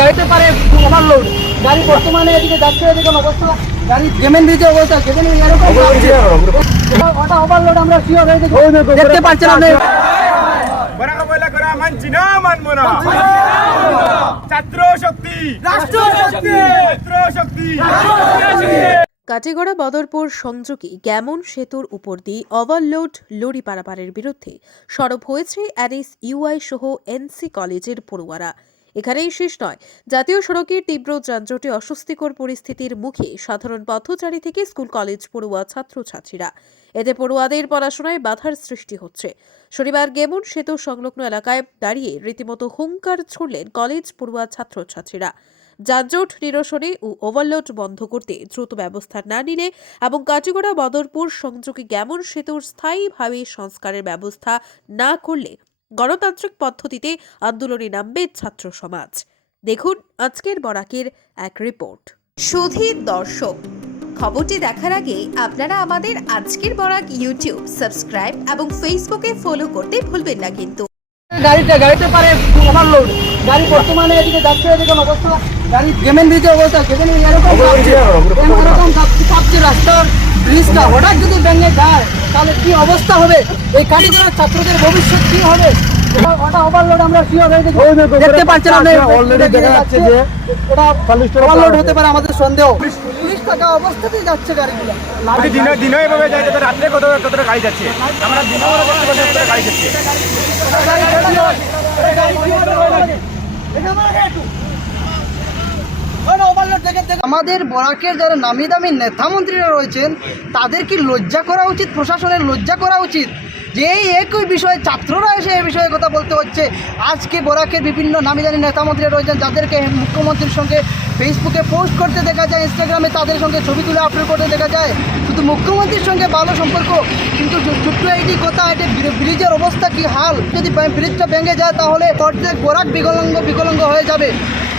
গাড়িতে পারে ওভারলোড গাড়ি বর্তমানে এদিকে যাচ্ছে এরকম অবস্থা গাড়ি গেমেন ব্রিজের অবস্থা গেমেন এরকম ওটা ওভারলোড আমরা শিওর হয়ে দেখতে পাচ্ছিলাম না ছাত্র শক্তি রাষ্ট্র শক্তি কাটিগড়া বদরপুর সংযোগী গ্যামন সেতুর উপর দিয়ে ওভারলোড লরি পারাপারের বিরুদ্ধে সরব হয়েছে অ্যারিস ইউআই সহ এনসি কলেজের পড়ুয়ারা। এখানেই শেষ নয়, জাতীয় সড়কের তীব্র যানজটে অস্বস্তিকর পরিস্থিতির মুখে সাধারণ পথচারী থেকে স্কুল কলেজ পড়ুয়া ছাত্রছাত্রীরা। এতে পড়ুয়াদের পড়াশোনায় বাধার সৃষ্টি হচ্ছে। শনিবার গেমন সেতু সংলগ্ন এলাকায় দাঁড়িয়ে রীতিমতো হুঙ্কার ছুড়লেন কলেজ পড়ুয়া ছাত্রছাত্রীরা। যানজট নিরসনে ও ওভারলোড বন্ধ করতে দ্রুত ব্যবস্থা না নিলে এবং কাটিগড়া বদরপুর সংযোগী গ্যামন সেতুর স্থায়ীভাবে সংস্কারের ব্যবস্থা না করলে গণতান্ত্রিক পদ্ধতিতে আন্দোলনে নামবে ছাত্র সমাজ। দেখুন আজকের বরাকের এক রিপোর্ট। সুধীর দর্শক, খবরটি দেখার আগে আপনারা আমাদের আজকের বরাক ইউটিউব সাবস্ক্রাইব এবং ফেসবুকে ফলো করতে ভুলবেন না কিন্তু। গাড়িতে পারে ওভারলোড গাড়ি বর্তমানে এদিকে যাচ্ছে এরকম অবস্থা গাড়ি গেমেন ব্রিজের অবস্থা গেমেন এরকম চাপছে রাস্তার ব্রিজটা হঠাৎ যদি ভেঙে যায় তাহলে কি অবস্থা হবে? এই কাটিগড়ার ছাত্রদের ভবিষ্যৎ কি হবে? ওটা ওভারলোড আমরা শিওর হয়ে দেখতে পাচ্ছিলাম না অলরেডি দেখা যাচ্ছে যে ওটা ওভারলোড হতে পারে আমাদের সন্দেহ। পুলিশ থাকা অবস্থাতেই যাচ্ছে গাড়িগুলো দিনে এভাবে যায় তো রাত্রে কত গাড়ি যাচ্ছে আমরা দিনে গাড়ি যাচ্ছে আমাদের বরাকের যারা নামি দামি নেতা মন্ত্রীরা রয়েছেন তাদের কি লজ্জা করা উচিত? প্রশাসনের লজ্জা করা উচিত যে এই একই বিষয়ে ছাত্ররা এসে এই বিষয়ে কথা বলতে হচ্ছে। আজকে বরাকের বিভিন্ন নামি দামি নেতা মন্ত্রীরা রয়েছেন যাদেরকে মুখ্যমন্ত্রীর সঙ্গে ফেসবুকে পোস্ট করতে দেখা যায়, ইনস্টাগ্রামে তাদের সঙ্গে ছবি তুলে আপলোড করতে দেখা যায়। শুধু মুখ্যমন্ত্রীর সঙ্গে ভালো সম্পর্ক, কিন্তু ছোট্ট একটি কথা, এটি ব্রিজের অবস্থা কি হাল। যদি ব্রিজটা ভেঙে যায় তাহলে প্রত্যেক বরাক বিকলাঙ্গ হয়ে যাবে।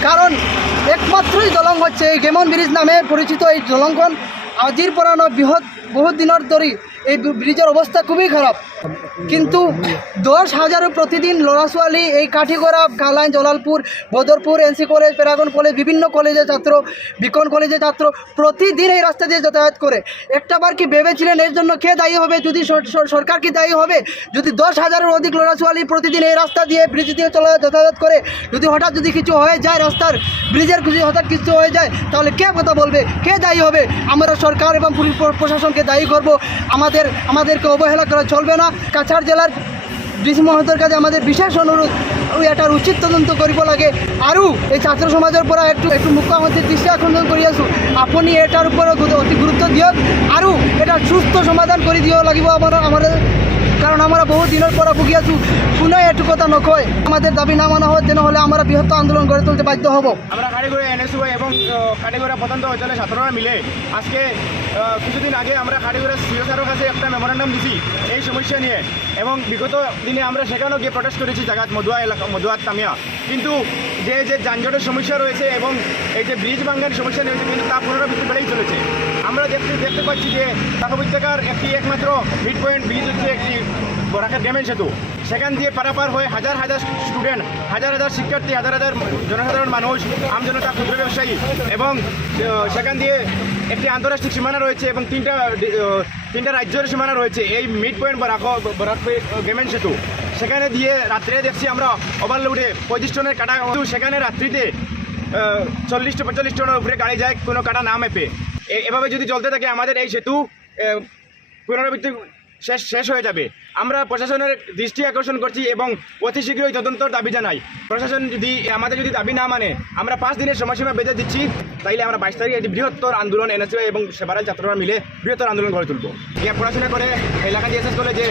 কারণ একমাত্রই দলং হচ্ছে এই গেমন ব্রিজ নামে পরিচিত এই দলংখন আজির পুরানো বহু দিনের ধরে এই ব্রিজের অবস্থা খুবই খারাপ। কিন্তু 10,000 প্রতিদিন লড়াছোয়ালি এই Katigorah, Kalain, Jalalpur, Badarpur, NC college, Paragon college, বিভিন্ন কলেজের ছাত্র, বিকন কলেজের ছাত্র প্রতিদিন এই রাস্তা দিয়ে যাতায়াত করে। একটাবার কি ভেবেছিলেন এর জন্য কে দায়ী হবে? যদি সরকার কি দায়ী হবে? যদি 10,000-এর অধিক লড়াছোয়ালি প্রতিদিন এই রাস্তা দিয়ে ব্রিজ দিয়ে যাতায়াত করে, যদি হঠাৎ কিছু হয়ে যায়, রাস্তার ব্রিজের হঠাৎ কিছু হয়ে যায়, তাহলে কে কথা বলবে? কে দায়ী হবে? আমরা সরকার এবং পুলিশ প্রশাসনকে দায়ী করব। আমাদেরকে অবহেলা করা চলবে না। কাছাড় জেলার ডিসি মহোদয়ের কাছে আমাদের বিশেষ অনুরোধ, এটার উচিত তদন্ত করিব লাগে। আৰু এই ছাত্র সমাজের পৰা একটু মুখ্যমন্ত্রীর দৃষ্টি আকর্ষণ কৰি আছোঁ, আপুনি এটার উপর অতি গুরুত্ব দিয়ক আৰু এটা সুস্থ সমাধান করে দিব লাগিব আমাদের। কারণ আমরা বহু দিনের পর ভুগি আছো, কোনো একটু কথা নকয়। আমাদের দাবি না মানা হয় তেনেহলে আমরা বৃহত্তর আন্দোলন গড়ে তুলতে বাধ্য হব। আমরা কাটিগড়া এনএসইউ এবং কাটিগড়া প্রত্যন্ত অঞ্চলের ছাত্ররা মিলে আজকে কিছুদিন আগে আমরা কাটিগড়া সিও স্যারের কাছে একটা মেমোরেন্ডাম দিছি এই সমস্যা নিয়ে, এবং বিগত দিনে আমরা সেখানেও গিয়ে প্রটেস্ট করেছি জায়গাত মধুয়া তামিয়া। কিন্তু যে যানজটের সমস্যা রয়েছে এবং এই যে ব্রিজ ভাঙ্গার সমস্যা রয়েছে, কিন্তু তা পুনরাবৃত্তি বেড়েই চলেছে। আমরা দেখতে পাচ্ছি যে ঢাকা উপত্যকার একমাত্র মিড পয়েন্ট ব্রিজ হচ্ছে একটি বরাকের গেমেন সেতু। সেখান দিয়ে পারাপার হয়ে হাজার হাজার স্টুডেন্ট, হাজার হাজার শিক্ষার্থী, হাজার হাজার জনসাধারণ মানুষ, আমজনতা, ক্ষুদ্র ব্যবসায়ী, এবং সেখান দিয়ে একটি আন্তর্জাতিক সীমানা রয়েছে এবং তিনটা রাজ্যের সীমানা রয়েছে এই মিড পয়েন্ট বরাক গেমেন সেতু। সেখানে দিয়ে রাত্রে দেখছি আমরা ওভারলোডে 25 টনের কাটা, সেখানে রাত্রিতে 40-45 টনের উপরে গাড়ি যায়, কোনো কাটা না মেপে। এভাবে যদি চলতে থাকে আমাদের এই সেতু পুনরাবৃত্তি শেষ হয়ে যাবে। আমরা প্রশাসনের দৃষ্টি আকর্ষণ করছি এবং অতি শীঘ্রই তদন্তর দাবি জানাই। প্রশাসন আমাদের যদি দাবি না মানে, আমরা 5 দিনের সময়সীমা বেঁধে দিচ্ছি, তাইলে আমরা 22 তারিখে একটি বৃহত্তর আন্দোলন এনএসইউ এবং সেবারাল ছাত্ররা মিলে বৃহত্তর আন্দোলন গড়ে তুলব। গিয়ে পড়াশোনা করে এলাকা ডিএসএস কলেজে,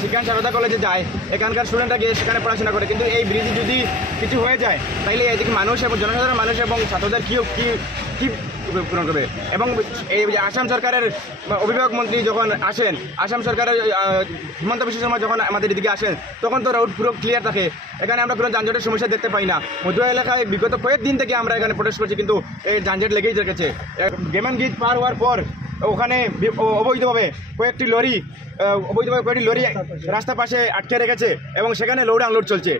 শিক্ষা সারদা কলেজে যায়, এখানকার স্টুডেন্টরা গিয়ে সেখানে পড়াশোনা করে। কিন্তু এই ব্রিজে যদি কিছু হয়ে যায় তাইলে এদিকে মানুষ এবং জনসাধারণ মানুষ এবং ছাত্রদের কি পূরণ করবে? এবং এই আসাম সরকারের অভিভাবক মন্ত্রী যখন আসেন, আসাম সরকারের হিমন্ত বিশ্ব শর্মা যখন আমাদের এদিকে আসেন, তখন তো রোড পুরো ক্লিয়ার থাকে। এখানে আমরা কোনো যানজটের সমস্যা দেখতে পাই না। মধুয়া এলাকায় বিগত কয়েকদিন থেকে আমরা এখানে প্রোটেস্ট করছি, কিন্তু এই যানজট লেগেই রেখেছে। গেমেন ব্রিজ পার হওয়ার পর ওখানে অবৈধভাবে কয়েকটি লরি রাস্তার পাশে আটকে রেখেছে এবং সেখানে লোড আনলোড চলছে।